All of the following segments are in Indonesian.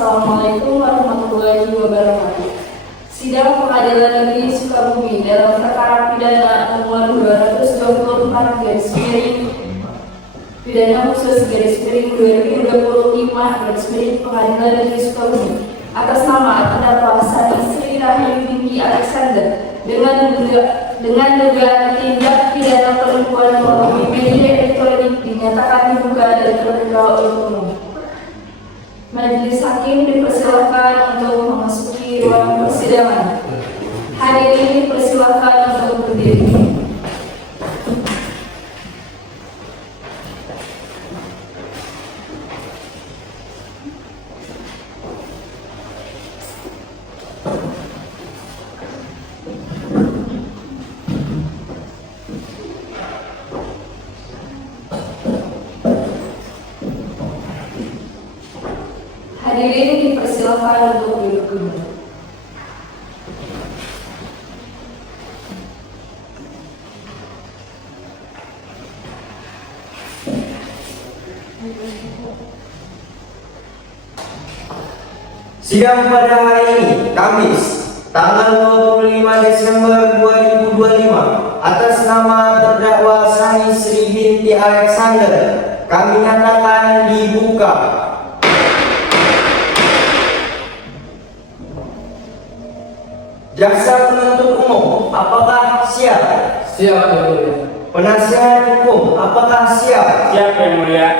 Assalamualaikum warahmatullahi wabarakatuh. Sidang Pengadilan Negeri Sukabumi dalam perkara pidana nomor 224 garis miring pidana khusus garis miring 2025 garis miring Pengadilan Negeri Sukabumi atas nama terdakwa Sari Sri Rahayu Binti Alexander dengan dugaan tindak pidana penipuan melalui media elektronik dinyatakan dibuka dan terbuka oleh umum. Majelis Hakim dipersilakan untuk memasuki ruang persidangan. Hadirin dipersilakan untuk berdiri. Hadirin dipersilakan untuk duduk kembali. Sidang pada hari ini, Kamis, tanggal 25 Desember 2025, atas nama terdakwa Sari Sri Binti Alexander, kami nyatakan dibuka. Jaksa penuntut umum, apakah siap? Siap, Yang Mulia. Penasihat hukum, apakah siap? Siap, Yang Mulia.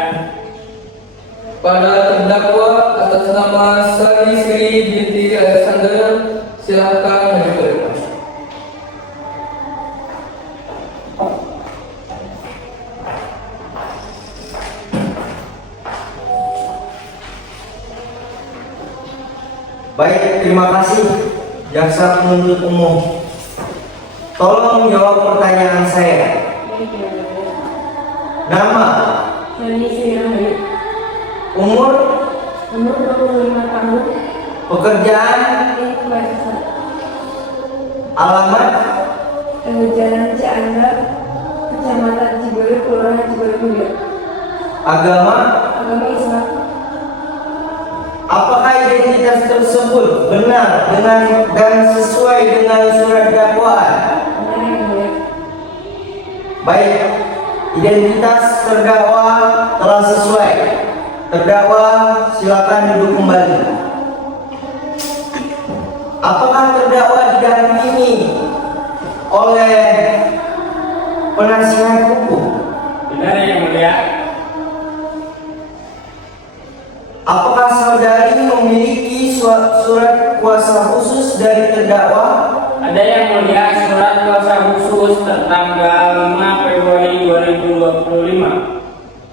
Pada terdakwa atas nama Sari Sri Binti Alexander, silakan maju ke depan. Baik, terima kasih Jaksa penuntut umum. Tolong jawab pertanyaan saya. Nama, Sari Sri Rahayu, umur, umur 25 tahun, pekerjaan, influencer, alamat, Jalan Cianda, Kecamatan Ciboyo, Kelurahan Ciboyo Mulia, agama. agama Islam. Apakah identitas tersebut benar dengan dan sesuai dengan surat dakwaan? Benar, Yang Mulia. Baik, identitas terdakwa telah sesuai. Terdakwa silakan duduk kembali. Apakah terdakwa didampingi oleh penasihat hukum? Benar, Yang Mulia. Apakah saudari memiliki surat kuasa khusus dari terdakwa? Ada, Yang Mulia, surat kuasa khusus tanggal 5 Februari 2025.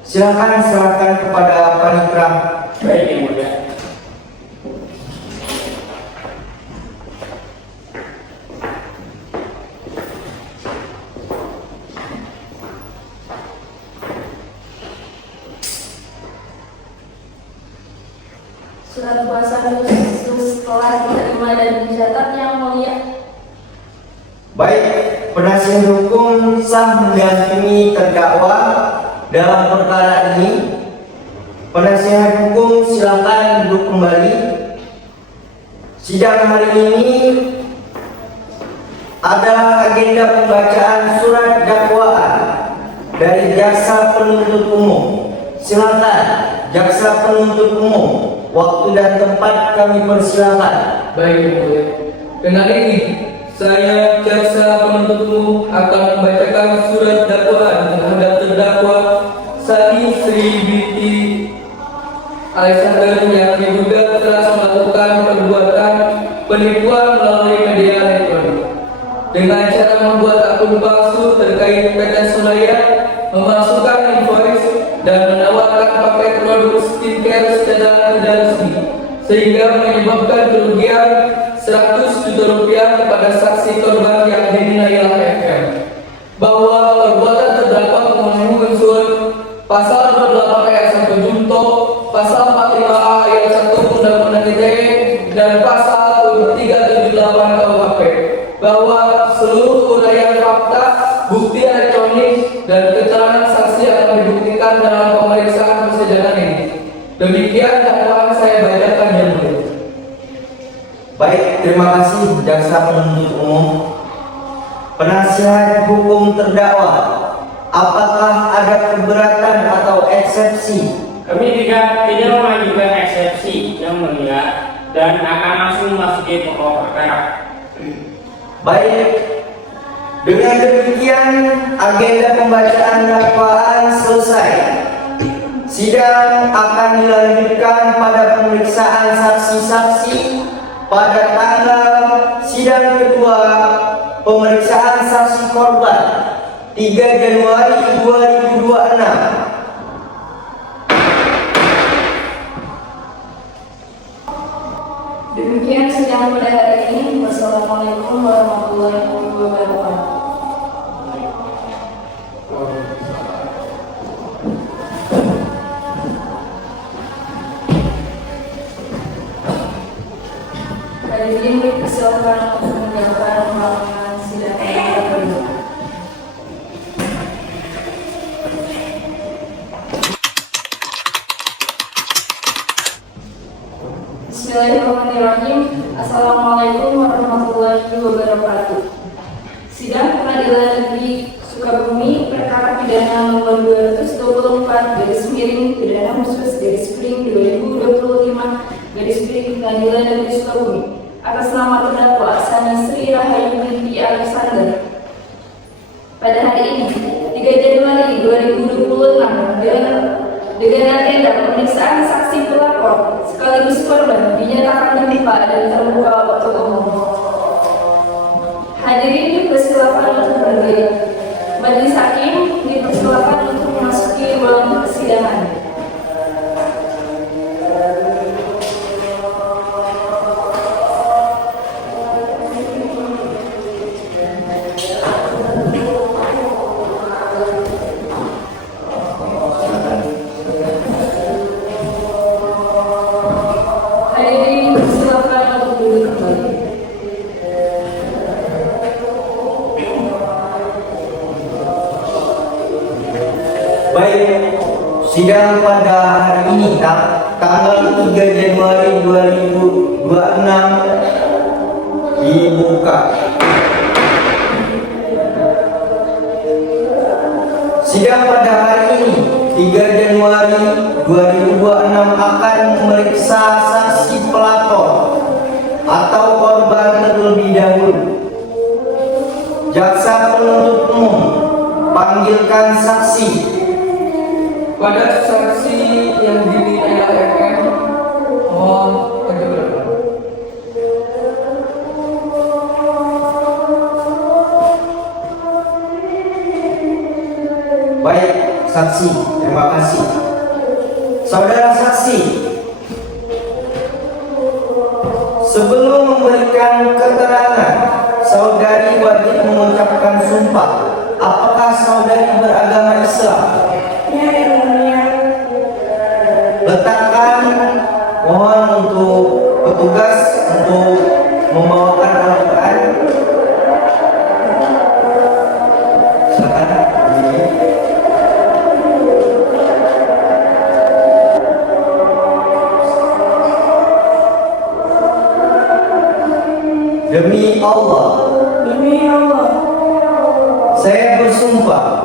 Silakan serahkan kepada panitia. Baik, Yang Mulia. Surat kuasa khusus telah diterima dan dicatat, Yang Mulia. Baik, penasihat hukum sah mendampingi terdakwa dalam perkara ini. Penasihat hukum silakan duduk kembali. Sidang hari ini adalah agenda pembacaan surat dakwaan dari jaksa penuntut umum. Silakan jaksa penuntut umum, waktu dan tempat kami persilakan. Baik, Yang Mulia. Dengan ini, saya jaksa penuntut umum akan membacakan surat dakwaan terhadap terdakwa Sari Sri Binti Alexander yang diduga telah melakukan perbuatan penipuan melalui media elektronik dengan cara membuat akun palsu terkait PT Sulaya, memasukkan invoice dan menawarkan paket produk skincare secara tidak resmi sehingga menyebabkan kerugian 100 juta rupiah kepada saksi korban yang dinilai FM. Bahwa perbuatan terdakwa memenuhi unsur pasal 28 ayat 1 junto, pasal 45A ayat 1 Undang-Undang ITE dan pasal 378 KUHP. Bahwa seluruh uraian fakta, bukti elektronik dan keterangan saksi akan dibuktikan dalam pemeriksaan persidangan ini. Demikian dakwaan saya bacakan yang mulia. Baik, terima kasih jaksa penuntut umum. Penasihat hukum terdakwa, apakah ada keberatan atau eksepsi? Kami tidak mengajukan eksepsi yang mulia dan akan langsung memasuki pokok perkara. Baik, dengan demikian agenda pembacaan dakwaan selesai. Sidang akan dilanjutkan pada pemeriksaan saksi-saksi pada tanggal sidang kedua pemeriksaan saksi korban 3 Januari 2026. Demikian sidang pada hari ini. Wassalamualaikum warahmatullahi wabarakatuh. Hadirin dipersilakan untuk mendengarkan rangkaian sidang yang terbaru. Bismillahirrahmanirrahim. Assalamualaikum warahmatullahi wabarakatuh. Sidang Pengadilan Negeri Sukabumi perkara pidana nomor 224/, pidana khusus /2025 Pengadilan Negeri Sukabumi atas nama terdakwa Sani Sri Rahayu binti Alexander pada hari ini 3 Januari 2026 dengan agenda pemeriksaan saksi pelapor sekaligus korban dinyatakan terbuka dan terbuka untuk umum. Hadirin dipersilakan untuk berdiri. Majelis hakim dipersilakan untuk memasuki ruang persidangan. Baik, sidang pada hari ini tanggal 3 Januari 2026 dibuka. Sidang pada hari ini 3 Januari 2026 akan memeriksa saksi pelapor atau korban terlebih dahulu. Jaksa penuntut umum, panggilkan saksi. Pada saksi yang dinilai FM, mohon kejujuran. Baik, saksi, terima kasih. Saudara saksi, sebelum memberikan keterangan, saudari wajib mengucapkan sumpah. Apakah saudari beragama Islam? Ya, yang mulia. Letakkan, mohon untuk petugas untuk membawakan Al-Quran. Silakan. Demi Allah, saya bersumpah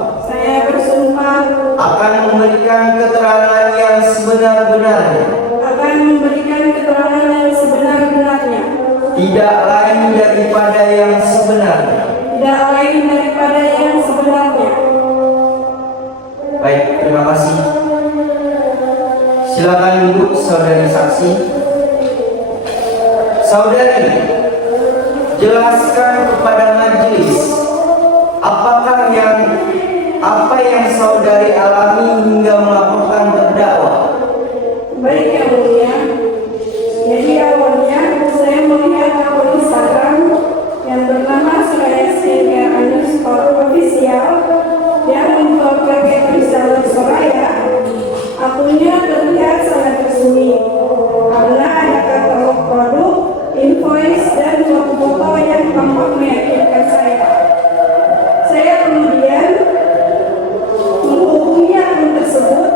akan memberikan keterangan yang sebenar-benarnya, tidak lain daripada yang sebenarnya. Baik, terima kasih. Silakan duduk, saudari saksi. Saudari, jelaskan kepada majelis apa yang saudari alami hingga melaporkan terdakwa. Baik, yang mulia. Jadi awalnya saya melihat akun Instagram yang bernama Suraya Sehingga Official yang mempropagandakan Rizal Suraya. Akunnya terlihat sangat resmi karena ada katalog produk, invoice, dan foto-foto yang tampak meyakinkan saya. Saya kemudian menghubungi akun tersebut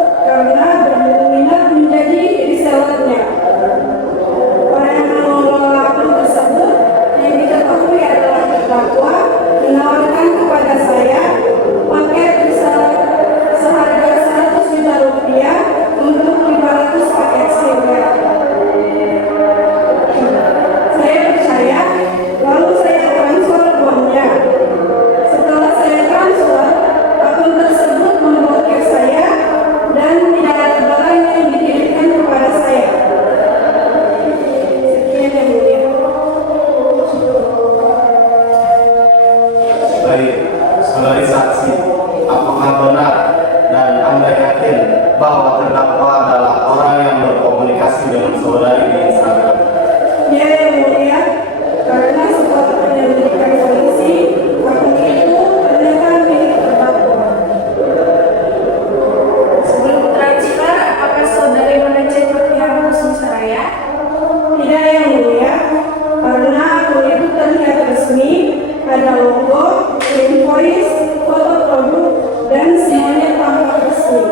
saudari Sarah. Ya yang mulia, karena setelah penyelidikan polisi, akun itu ternyata milik terdakwa. Sebelum transfer, apakah saudari mengecek pihak Pusat Seraya? Tidak yang mulia, karena akun itu terlihat resmi, ada logo, invoice, foto produk, dan semuanya tampak resmi.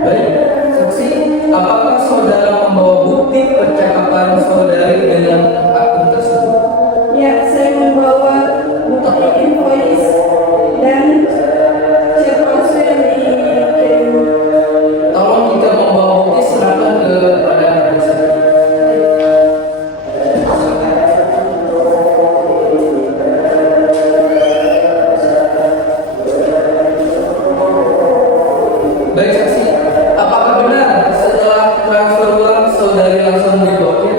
Baik, saksi, apakah saudara membawa bukti percakapan saudari dengan akun tersebut? Ya, saya membawa bukti invoice dan chat password yang dikirim. Tolong jika membawa bukti serahkan kepada majelis hakim. Baik saksi, apakah benar setelah transfer uang saudari langsung diblokir?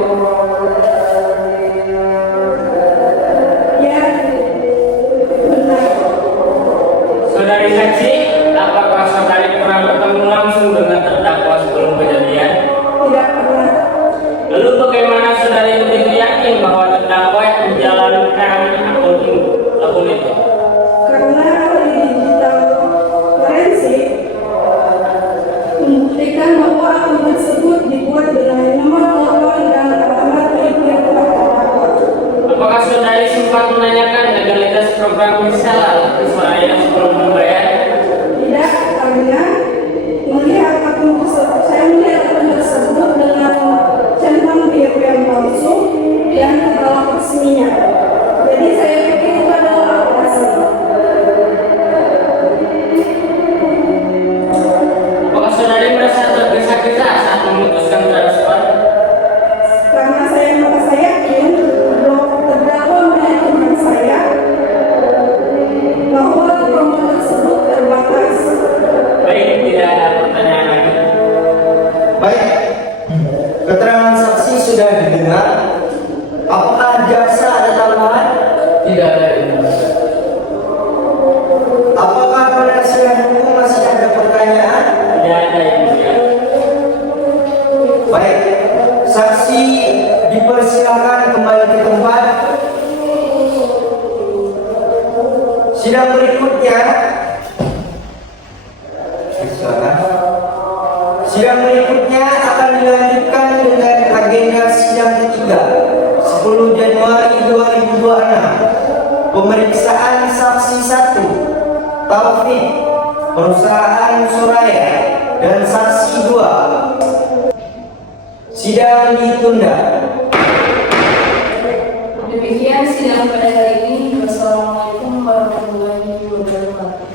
Ya, benar. Saudari saksi, apakah saudari pernah bertemu langsung dengan terdakwa sebelum kejadian? Tidak pernah. Lalu bagaimana saudari begitu yakin bahwa terdakwa yang menjalankan akun itu? Karena ahli digital forensik membuktikan bahwa akun tersebut dibuat dengan nomor telepon dan alamat email terdakwa. Apakah saudari sempat menanyakan legalitas program reseller ke Soraya sebelum membayar? Tidak, karena melihat akun tersebut, saya melihat akun tersebut dengan centang biru yang palsu dan katalog resminya. Jadi saya pikir itu adalah aplikasi. Apakah saudari merasa tergesa-gesa saat memutuskan transfer? Karena saya merasa yakin terdakwa meyakinkan saya bahwa promo tersebut terbatas. Baik, tidak ada pertanyaan lagi. Baik, keterangan saksi sudah didengar. Apakah jaksa ada tambahan? Tidak ada ini. Apakah penasihat hukum masih ada pertanyaan? Tidak ada yang mulia. Baik, saksi dipersilakan kembali ke tempat. Sidang berikutnya, silakan. Sidang berikutnya akan dilanjutkan dengan agenda sidang ketiga 10 Januari 2026. Pemeriksaan saksi 1 Taufik perusahaan Soraya dan saksi 2. Sidang ditunda. Demikian sidang pada hari ini. Wassalamualaikum warahmatullahi wabarakatuh.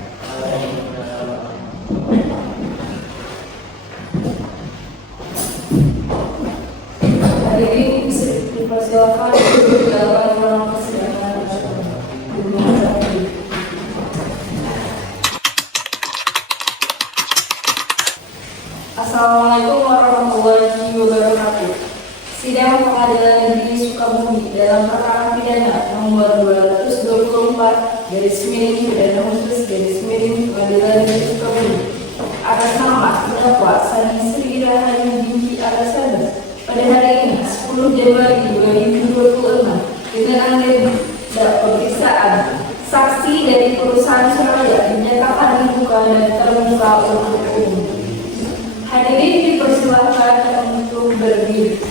Hadirin dipersilakan untuk dilakukan ruang persidangan. Assalamualaikum warahmatullahi wabarakatuh. Sidang Pengadilan Negeri Sukabumi dalam perkara pidana nomor 224 pidana khusus Pengadilan Negeri Sukabumi atas nama terdakwa Sani Sri Rahayu binti Alasana pada hari ini 10 Januari 2026 dengan agenda pemeriksaan saksi dari perusahaan Soraya dinyatakan dibuka dan terbuka untuk umum. Hadirin dipersilakan untuk berdiri.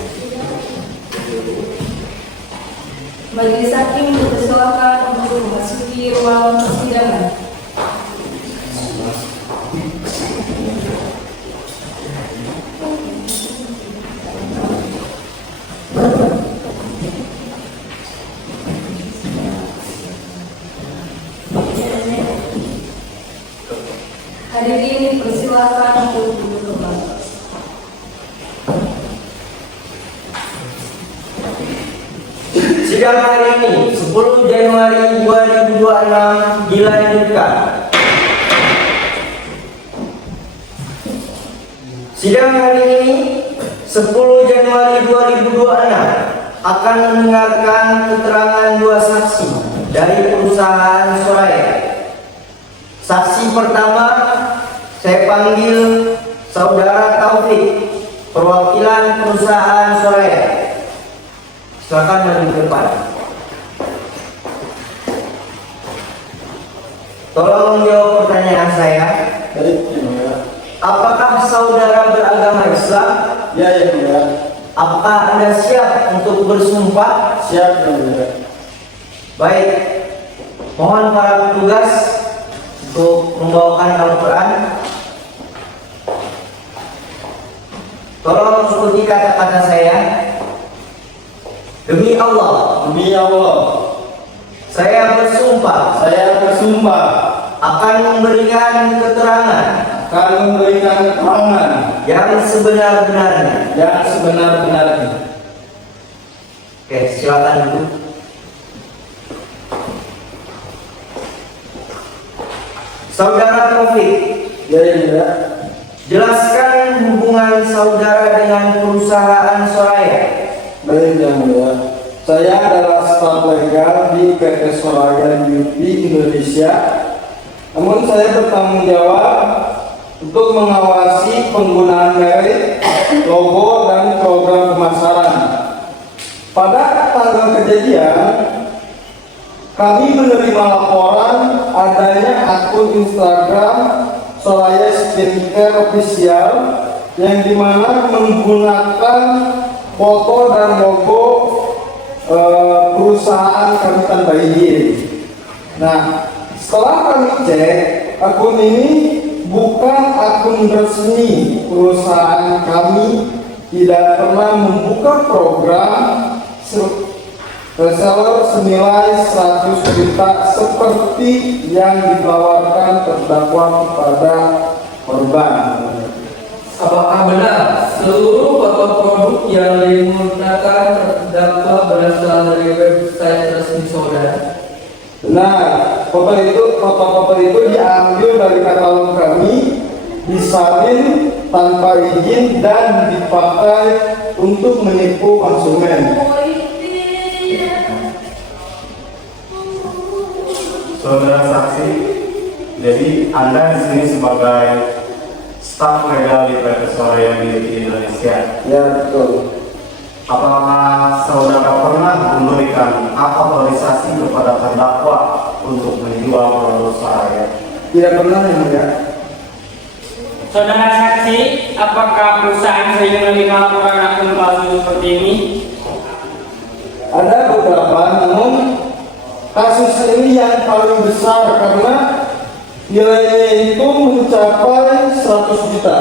Majelis hakim dipersilakan untuk memasuki ruang persidangan. Hadirin dipersilakan untuk duduk kembali. Sidang hari ini 10 Januari 2026 dilanjutkan. Sidang hari ini 10 Januari 2026 akan mendengarkan keterangan dua saksi dari perusahaan Soraya. Saksi pertama Saya panggil Saudara Taufik, perwakilan perusahaan Soraya. Silakan maju ke depan. Tolong menjawab pertanyaan saya. Baik, yang mulia. Apakah saudara beragama Islam? Ya, yang mulia. Apakah Anda siap untuk bersumpah? Siap, yang mulia. Baik, mohon para petugas untuk membawakan Al-Quran. Tolong ikuti kata-kata saya. Demi Allah, Demi Allah, saya bersumpah saya bersumpah akan memberikan keterangan akan memberikan keterangan yang sebenar-benarnya. yang sebenar-benarnya. Oke, silakan duduk. Saudara Taufik, Ya, yang mulia. jelaskan hubungan saudara dengan perusahaan Soraya. Baik, yang mulia. Saya adalah staf legal di PT Soraya Beauty Indonesia. Namun saya bertanggung jawab untuk mengawasi penggunaan merek, logo, dan program pemasaran. Pada tanggal kejadian, kami menerima laporan adanya akun Instagram Soraya Skincare Official yang dimana menggunakan foto dan logo perusahaan Kamitan Bayi. Nah, setelah kami cek, akun ini bukan akun resmi perusahaan kami, tidak pernah membuka program reseller senilai 100 juta seperti yang ditawarkan terdakwa kepada korban. Apakah benar seluruh foto produk yang digunakan terdakwa berasal dari website resmi saudara? Nah, foto-foto itu diambil dari katalog kami, disalin tanpa izin dan dipakai untuk menipu konsumen. Saudara saksi, jadi Anda di sini sebagai staf legal di PT Soraya Beauty Indonesia. Ya, betul. Apakah saudara pernah memberikan autorisasi kepada terdakwa untuk menjual produk Soraya? Tidak pernah, ya, mulia. Saudara saksi, apakah perusahaan sering menerima laporan akun palsu seperti ini? Ada beberapa, namun kasus ini yang paling besar karena nilainya itu mencapai 100 juta.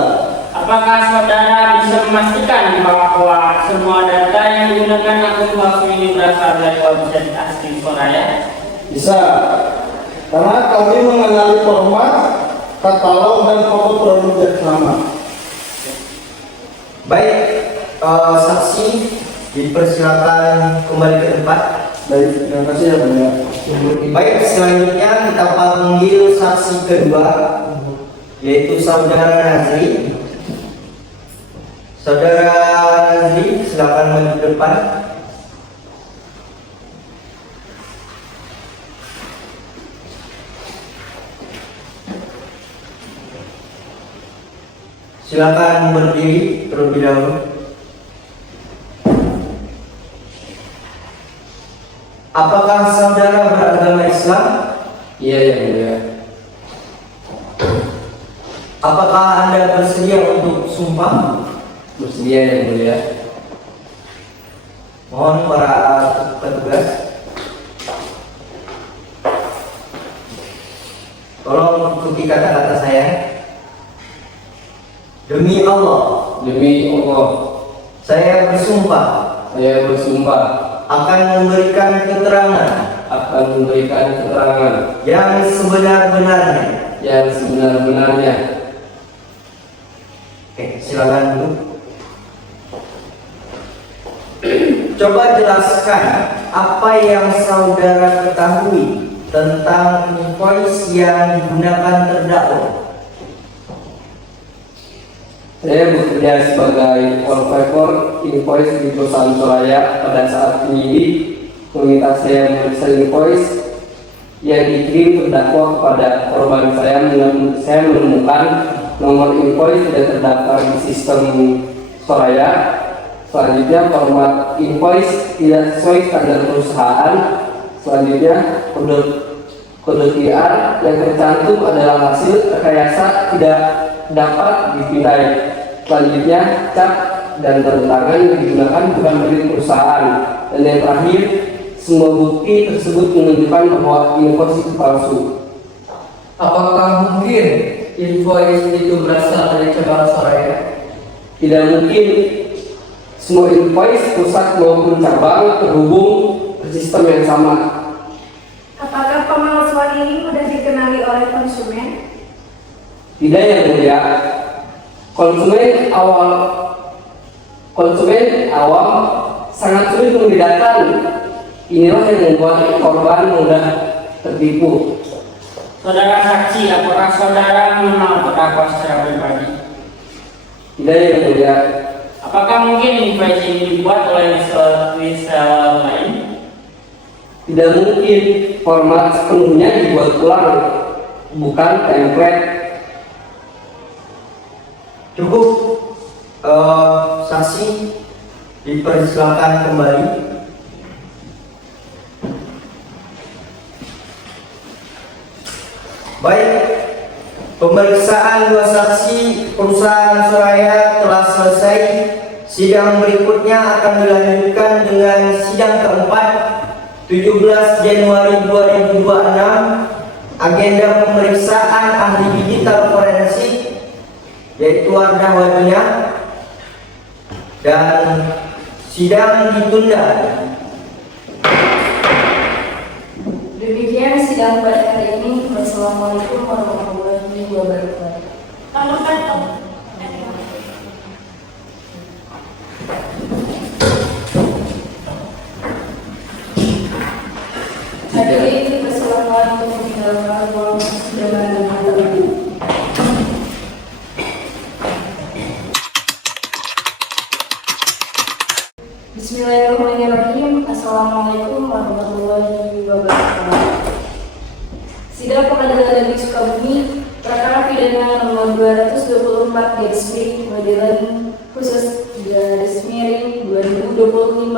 Apakah saudara bisa memastikan bahwa semua data yang digunakan akun palsu ini berasal dari website asli Soraya? Bisa, karena kami mengenali format, katalog, dan foto produk yang sama. Baik, saksi dipersilakan kembali ke tempat. Baik, terima kasih ya, Mulia. Baik, selanjutnya kita panggil saksi kedua, yaitu Saudara Nazri. Saudara Nazri, silakan maju ke depan. Silakan berdiri terlebih dahulu. Apakah saudara beragama Islam? Iya, yang mulia. Apakah Anda bersedia untuk sumpah? Bersedia, yang mulia. Mohon para petugas tolong ikuti kata-kata saya. Demi Allah, Demi Allah, saya bersumpah saya bersumpah akan memberikan keterangan akan memberikan keterangan yang sebenar-benarnya. yang sebenar-benarnya. Oke, silakan dulu. Coba jelaskan apa yang saudara ketahui tentang invoice yang digunakan terdakwa. Saya bekerja sebagai wallpaper invoice di perusahaan Soraya. Pada saat penyidik meminta saya memeriksa invoice yang dikirim terdakwa kepada korban, saya menemukan nomor invoice tidak terdaftar di sistem Soraya. Selanjutnya, format invoice tidak sesuai standar perusahaan. Selanjutnya, kode QR yang tercantum adalah hasil rekayasa tidak dapat dipindai. Selanjutnya, cap dan tanda tangan yang digunakan bukan milik perusahaan. Dan yang terakhir, semua bukti tersebut menunjukkan bahwa invoice itu palsu. Apakah mungkin invoice itu berasal dari cabang Soraya? Tidak mungkin semua invoice pusat maupun cabang terhubung ke sistem yang sama. Apakah pemalsuan ini mudah dikenali oleh konsumen? Tidak, yang mulia. Konsumen awam sangat sulit membedakan. Inilah yang membuat korban mudah tertipu. Saudara saksi, apakah saudara mengenal terdakwa secara pribadi? Tidak, yang mulia. Apakah mungkin invoice ini dibuat oleh reseller lain? Tidak mungkin format sepenuhnya dibuat ulang, bukan template. Cukup, saksi dipersilakan kembali. Baik, pemeriksaan dua saksi perusahaan Soraya telah selesai. Sidang berikutnya akan dilanjutkan dengan sidang keempat 17 Januari 2026. Agenda pemeriksaan ahli digital forensik yaitu Wardah Wadina, dan sidang ditunda. Demikian sidang pada hari ini. Wassalamualaikum warahmatullahi wabarakatuh. Hadirin dipersilakan untuk meninggalkan ruang persidangan dengan tertib. Bismillahirrahmanirrahim. Assalamualaikum warahmatullahi wabarakatuh. Sidang Pengadilan Negeri Sukabumi, perkara pidana nomor 224 pengadilan khusus /miring 2025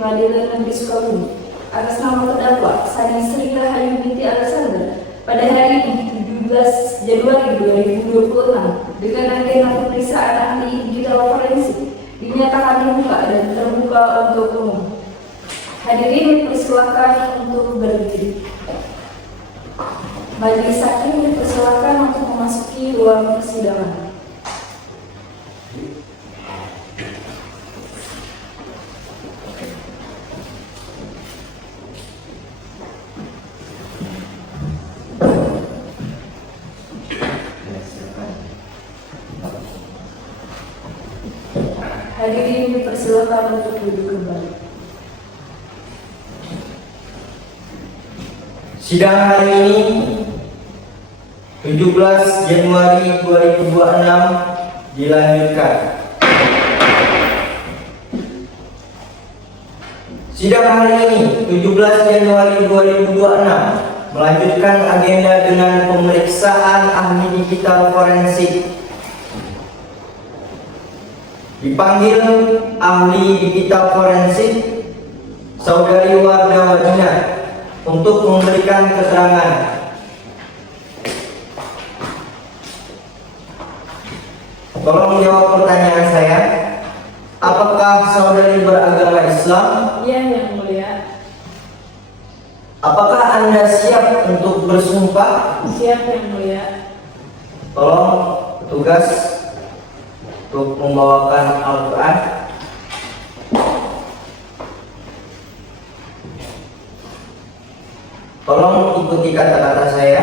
Pengadilan Negeri Sukabumi atas nama terdakwa Sani Sri Rahayu binti Alexander pada hari ini 17 Januari 2026 dengan agenda pemeriksaan ahli digital forensik dinyatakan dibuka dan terbuka untuk umum. Hadirin dipersilakan untuk berdiri. Majelis hakim dipersilakan untuk memasuki ruang persidangan. Hadirin dipersilakan untuk duduk kembali. Sidang hari ini 17 Januari 2026 dilanjutkan. Sidang hari ini 17 Januari 2026 melanjutkan agenda dengan pemeriksaan ahli digital forensik. Dipanggil ahli digital forensik Saudari Wardah Wadina untuk memberikan keterangan. Tolong jawab pertanyaan saya. Apakah saudari beragama Islam? Iya, yang mulia. Apakah Anda siap untuk bersumpah? Siap, yang mulia. Tolong petugas untuk membawakan Al-Quran. Tolong ikuti kata-kata saya.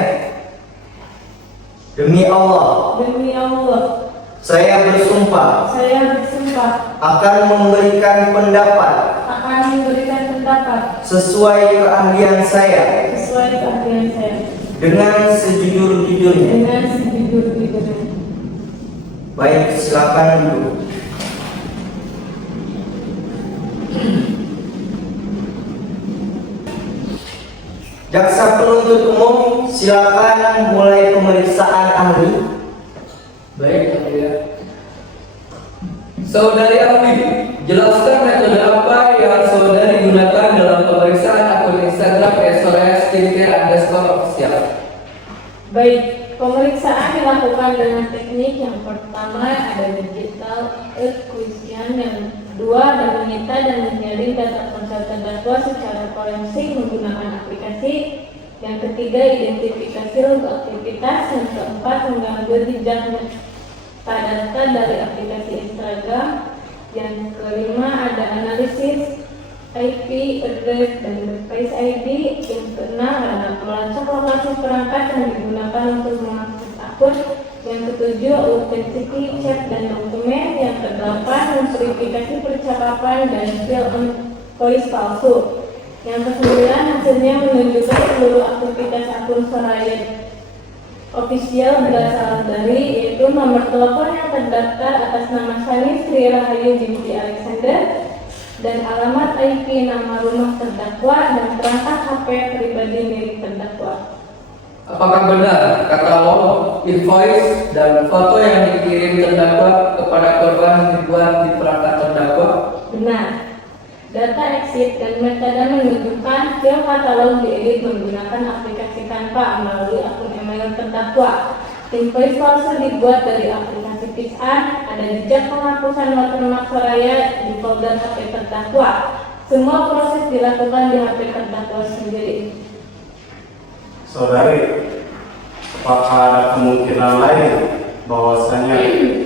Demi Allah, Demi Allah, saya bersumpah saya bersumpah akan memberikan pendapat akan memberikan pendapat sesuai keahlian saya sesuai keahlian saya dengan sejujur-jujurnya. dengan sejujur-jujurnya. Baik, silakan dulu. Jaksa penuntut umum, silakan mulai pemeriksaan ahli. ya. Saudari ahli, jelaskan metode apa yang saudari gunakan dalam pemeriksaan akun Instagram @soraya_skincare_official. Baik, pemeriksaan dilakukan dengan teknik yang pertama ada digital acquisition, yang kedua ada menyita dan menyaring data ponsel terdakwa secara forensik menggunakan aplikasi, yang ketiga identifikasi untuk aktivitas, yang keempat mengambil jejak data dari aplikasi Instagram, yang kelima ada analisis IP address dan face ID, yang keenam ada melacak lokasi perangkat yang digunakan untuk mengakses akun, yang ketujuh authenticity chat dan dokumen, yang kedelapan memverifikasi percakapan dan fill voice palsu, yang kesembilan hasilnya menunjukkan seluruh aktivitas akun Soraya official berasal dari, yaitu nomor telepon yang terdaftar atas nama Sani Sri Rahayu binti Alexander, dan alamat IP nama rumah terdakwa dan perangkat HP pribadi milik terdakwa. Apakah benar katalog, invoice, dan foto yang dikirim terdakwa kepada korban dibuat di perangkat terdakwa? Benar. Data exit dan metadata menunjukkan file katalog diedit menggunakan aplikasi Canva melalui akun email terdakwa. Invoice palsu dibuat dari aplikasi PixArt. Ada jejak penghapusan watermark Soraya di folder HP terdakwa. Semua proses dilakukan di HP terdakwa sendiri. Saudari, apakah ada kemungkinan lain bahwasanya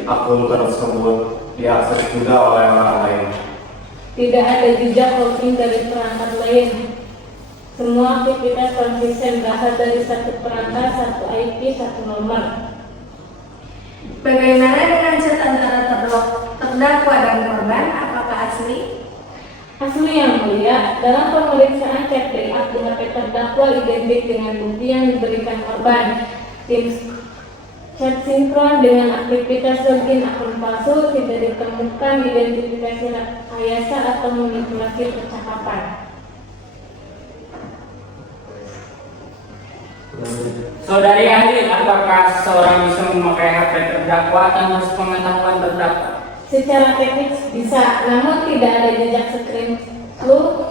akun tersebut diakses juga oleh orang lain? Tidak ada jejak login dari perangkat lain. Semua aktivitas konsisten berasal dari satu perangkat, satu IP, satu nomor. Bagaimana dengan chat antara terdakwa dan korban? Apakah asli? Asli yang mulia, dalam pemeriksaan chat dari akun HP terdakwa identik dengan bukti yang diberikan korban. Tim chat sinkron dengan aktivitas login akun palsu, tidak ditemukan identifikasi rekayasa atau manipulasi percakapan. Saudari ahli, apakah seorang bisa memakai HP terdakwa tanpa sepengetahuan terdakwa? Secara teknis bisa, namun tidak ada jejak screenshot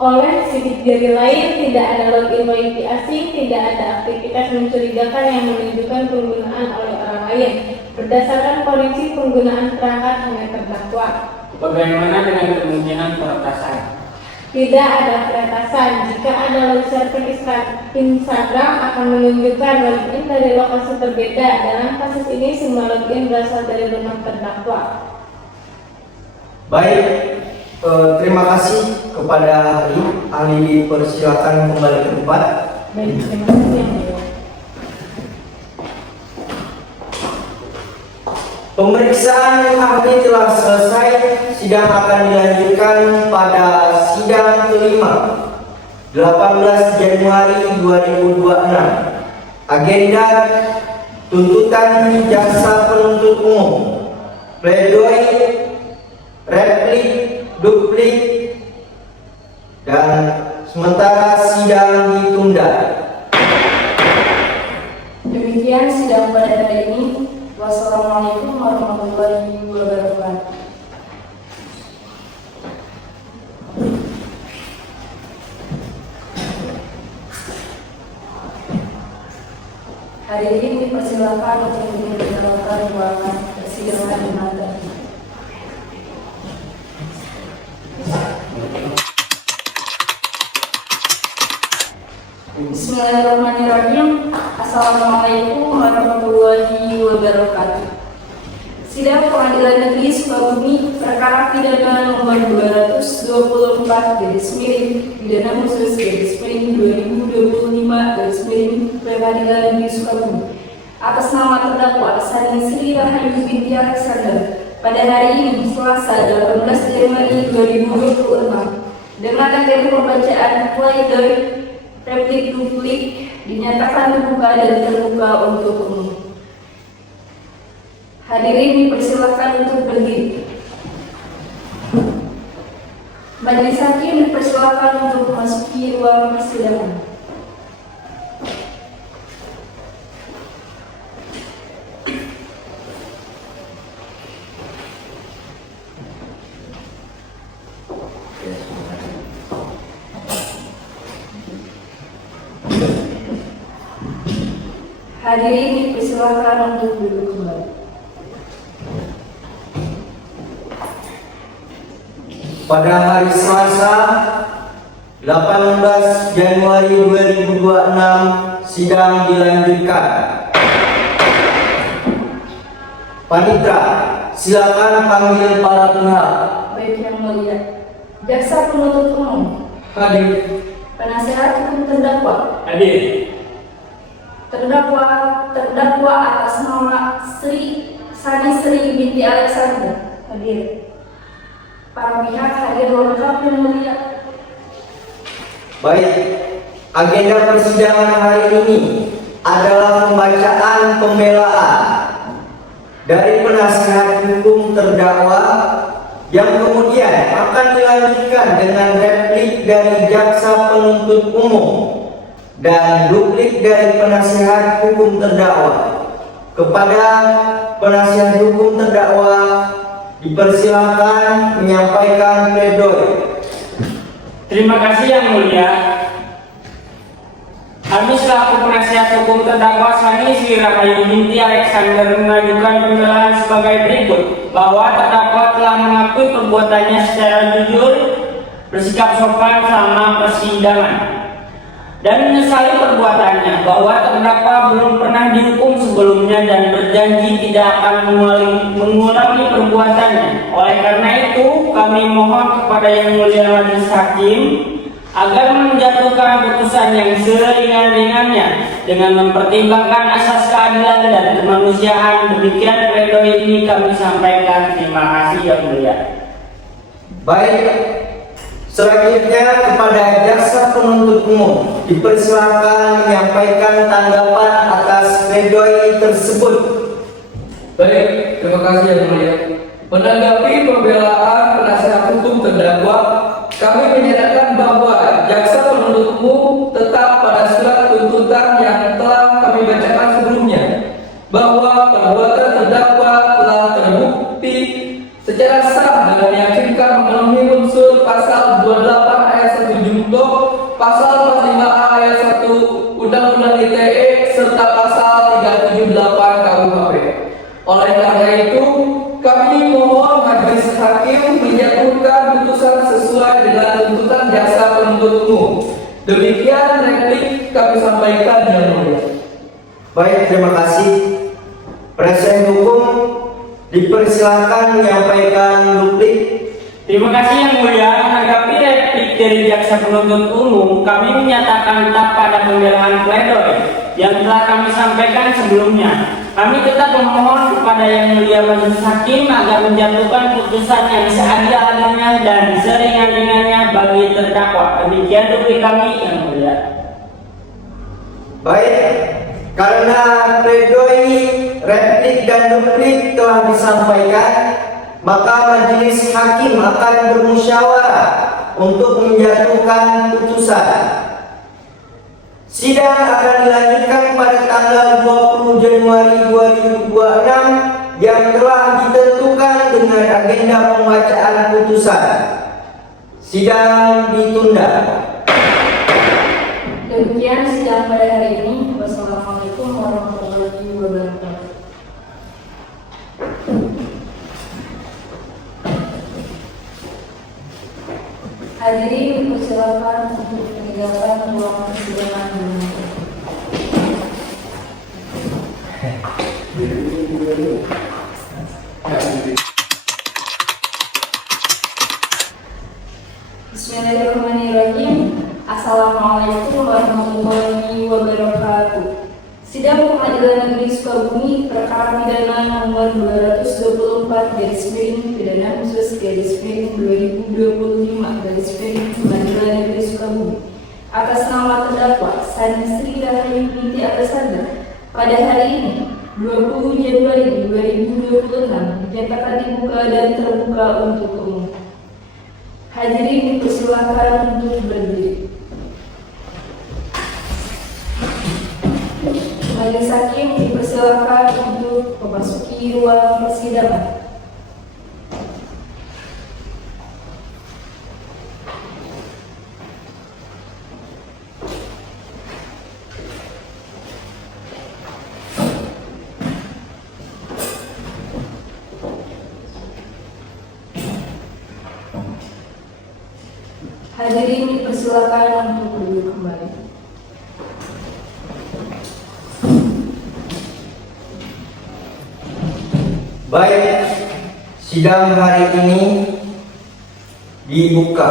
oleh sidik jari lain, tidak ada login WiFi asing, tidak ada aktivitas mencurigakan yang menunjukkan penggunaan oleh orang lain. Berdasarkan kondisi penggunaan perangkat hanya terdakwa. Bagaimana dengan kemungkinan peretasan? Tidak ada peretasan. Jika ada login Instagram akan menunjukkan login dari lokasi berbeda. Dalam kasus ini semua login berasal dari rumah terdakwa. Baik, terima kasih kepada ahli dipersilakan kembali ke tempat. Baik, terima kasih yang mulia. Pemeriksaan ahli telah selesai. Sidang akan dilanjutkan pada sidang kelima 18 Januari 2026. Agenda tuntutan jaksa penuntut umum, pledoi, replik, duplik, dan sementara sidang ditunda. Demikian sidang pada hari ini. Wassalamualaikum warahmatullahi wabarakatuh. Hari ini dipersilakan untuk mendengarkan ruangan persidangan di Mada. Bismillahirrahmanirrahim. Assalamualaikum warahmatullahi wabarakatuh. Sidang Pengadilan Negeri Sukabumi perkara pidana nomor 224/miring pidana khusus (2025) Pengadilan Negeri Sukabumi atas nama terdakwa Sani Sri Rahayu binti Alexander pada hari ini Selasa 18 Januari 2026 dengan agenda pembacaan pledoi, replik, duplik dinyatakan terbuka dan terbuka untuk umum. Hadirin dipersilakan untuk berdiri. Majelis hakim dipersilakan untuk memasuki ruang persidangan. Hadirin dipersilakan untuk duduk kembali. Pada hari Selasa 18 Januari 2026 sidang dilanjutkan. Panitra, silakan panggil para pihak. Baik yang mulia, jaksa penuntut umum, Hadir. penasehat hukum terdakwa, Hadir. terdakwa atas nama Sani Sri binti Alexander, hadir. Para pihak hadir lengkap yang mulia. Baik, agenda persidangan hari ini adalah pembacaan pembelaan dari penasihat hukum terdakwa yang kemudian akan dilanjutkan dengan replik dari jaksa penuntut umum dan duplik dari penasihat hukum terdakwa. Kepada penasihat hukum terdakwa dipersilakan menyampaikan pledoi. Terima kasih yang mulia. Kami selaku penasihat hukum terdakwa Sani Sri Rahayu binti Alexander mengajukan pembelaan sebagai berikut, bahwa terdakwa telah mengakui perbuatannya secara jujur, bersikap sopan selama persidangan, dan menyesali perbuatannya, bahwa terdakwa belum pernah dihukum sebelumnya dan berjanji tidak akan mengulangi perbuatannya. Oleh karena itu, kami mohon kepada Yang Mulia Majelis Hakim agar menjatuhkan putusan yang seringan-ringannya dengan mempertimbangkan asas keadilan dan kemanusiaan. Demikian pledoi ini kami sampaikan. Terima kasih Yang Mulia. Baik, selanjutnya kepada jaksa penuntut umum dipersilakan menyampaikan tanggapan atas pledoi tersebut. Baik, terima kasih yang mulia. Menanggapi pembelaan penasihat hukum terdakwa, kami menyatakan bahwa jaksa penuntut umum tetap pada surat tuntutan yang telah kami bacakan sebelumnya, bahwa perbuatan terdakwa telah terbukti secara sah dan meyakinkan memenuhi unsur pasal 28 ayat 1 Junto, pasal 45A ayat 1 Undang-Undang ITE serta pasal 378 KUHP. Oleh karena itu, kami mohon majelis hakim menjatuhkan putusan sesuai dengan tuntutan jaksa penuntut umum. Demikian replik kami sampaikan yang mulia. Baik, terima kasih. Penasihat hukum dipersilakan menyampaikan duplik. Terima kasih Yang Mulia. Menanggapi replik dari jaksa penuntut umum, kami menyatakan tetap pada pembelaan pledoi yang telah kami sampaikan sebelumnya. Kami tetap memohon kepada Yang Mulia Majelis Hakim agar menjatuhkan putusan yang seadil-adilnya dan seringan-ringannya bagi terdakwa. Demikian duplik kami Yang Mulia. Baik, karena pledoi, replik dan duplik telah disampaikan, maka majelis hakim akan bermusyawarah untuk menjatuhkan putusan. Sidang akan dilanjutkan pada tanggal 20 Januari 2026 yang telah ditentukan dengan agenda pembacaan putusan. Sidang ditunda. Demikian sidang pada hari ini. Wassalamualaikum warahmatullahi wabarakatuh. Hadirin dipersilakan untuk meninggalkan ruang persidangan dulu. Bismillahirrahmanirrahim. Assalamualaikum warahmatullahi wabarakatuh. Sidang Pengadilan Negeri Sukabumi perkara pidana nomor 224 pidana khusus 2025 Pengadilan Negeri Sukabumi atas nama terdakwa Sani Sri Rahayu binti Alexander pada hari ini 20 Januari 2026 dinyatakan dibuka dan terbuka untuk umum. Hadirin dipersilakan untuk berdiri. Majelis hakim dipersilakan untuk memasuki ruang persidangan. Hadirin dipersilakan untuk duduk kembali. Baik, sidang hari ini dibuka.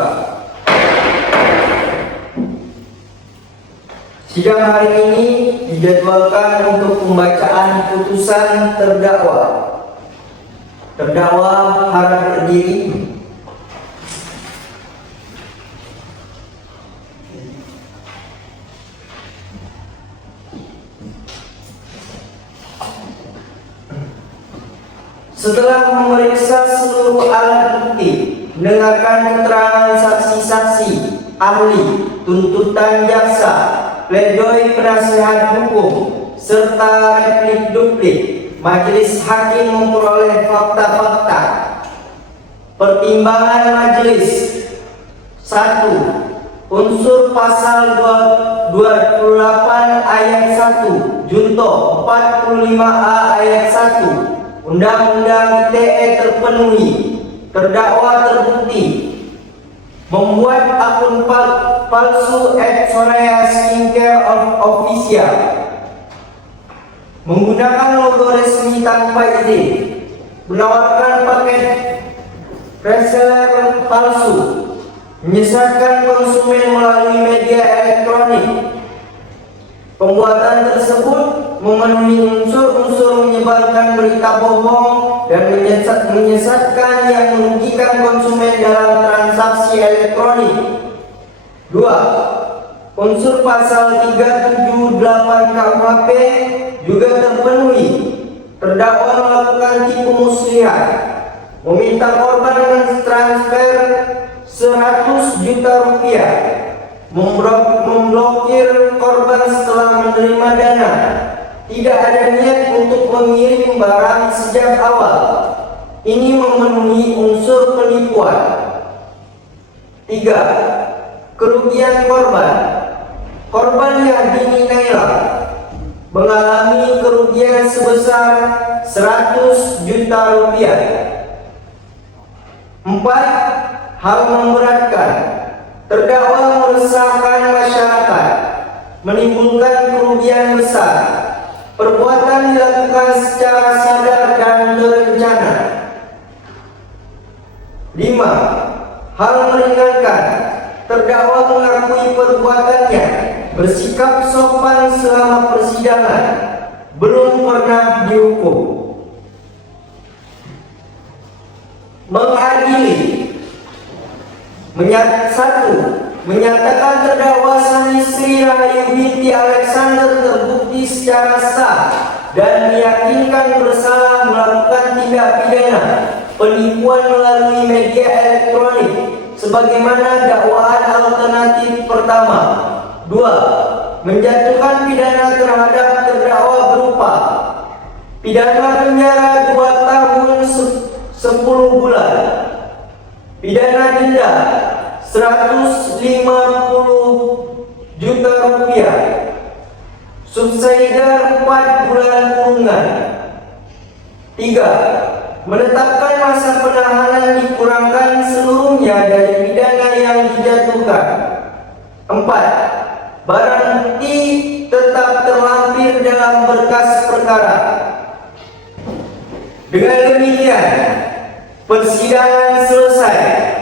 Sidang hari ini dijadwalkan untuk pembacaan putusan terdakwa. Terdakwa harap berdiri. Setelah memeriksa seluruh alat bukti, mendengarkan keterangan saksi-saksi, ahli, tuntutan jaksa, pledoi penasihat hukum, serta replik duplik, majelis hakim memperoleh fakta-fakta. Pertimbangan majelis: 1. Unsur pasal 28 ayat 1 junto 45A ayat 1 Undang-Undang ITE terpenuhi. Terdakwa terbukti membuat akun palsu @Soraya Skincare Official, menggunakan logo resmi tanpa izin, menawarkan paket reseller palsu, menyesatkan konsumen melalui media elektronik. Pembuatan tersebut memenuhi unsur-unsur menyebarkan berita bohong dan menyesatkan yang merugikan konsumen dalam transaksi elektronik. 2. Unsur pasal 378 KUHP juga terpenuhi. Terdakwa melakukan tipu muslihat, meminta korban mentransfer 100 juta rupiah, memblokir korban setelah menerima dana, tidak ada niat untuk mengirim barang sejak awal. Ini memenuhi unsur penipuan. 3. Kerugian korban. Korban Yahdini Naila mengalami kerugian sebesar 100 juta rupiah. 4. Hal memberatkan. Terdakwa meresahkan masyarakat, menimbulkan kerugian besar. Perbuatan dilakukan secara sadar dan terencana. 5. Hal meringankan. Terdakwa mengakui perbuatannya, bersikap sopan selama persidangan, belum pernah dihukum. Mengadili. 1. Menyatakan terdakwa Sani Sri Rahayu binti Alexander terbukti secara sah dan meyakinkan bersalah melakukan tindak pidana penipuan melalui media elektronik sebagaimana dakwaan alternatif pertama. 2. Menjatuhkan pidana terhadap terdakwa berupa pidana penjara 2 tahun 10 bulan, pidana denda 150 juta rupiah, subsidi 4 bulan kurungan. 3. Menetapkan masa penahanan dikurangkan seluruhnya dari pidana yang dijatuhkan. 4. Barang bukti tetap terlampir dalam berkas perkara. Dengan demikian, persidangan selesai.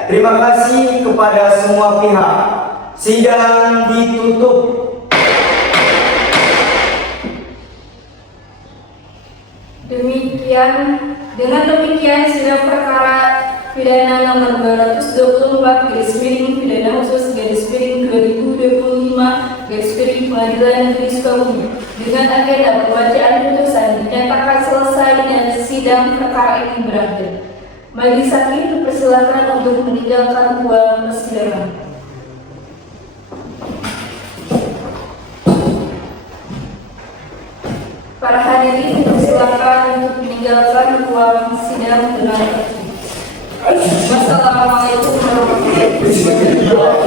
Terima kasih kepada semua pihak. Sidang ditutup. Dengan demikian sidang perkara pidana nomor 224 pidana khusus /2025 Pengadilan Negeri Sukabumi dengan agenda pembacaan putusan dinyatakan selesai dan sidang perkara ini berakhir. Majelis hakim dipersilakan untuk meninggalkan ruang persidangan. Para hadirin dipersilakan untuk meninggalkan ruang sidang dengan tertib. Wassalamualaikum warahmatullahi wabarakatuh.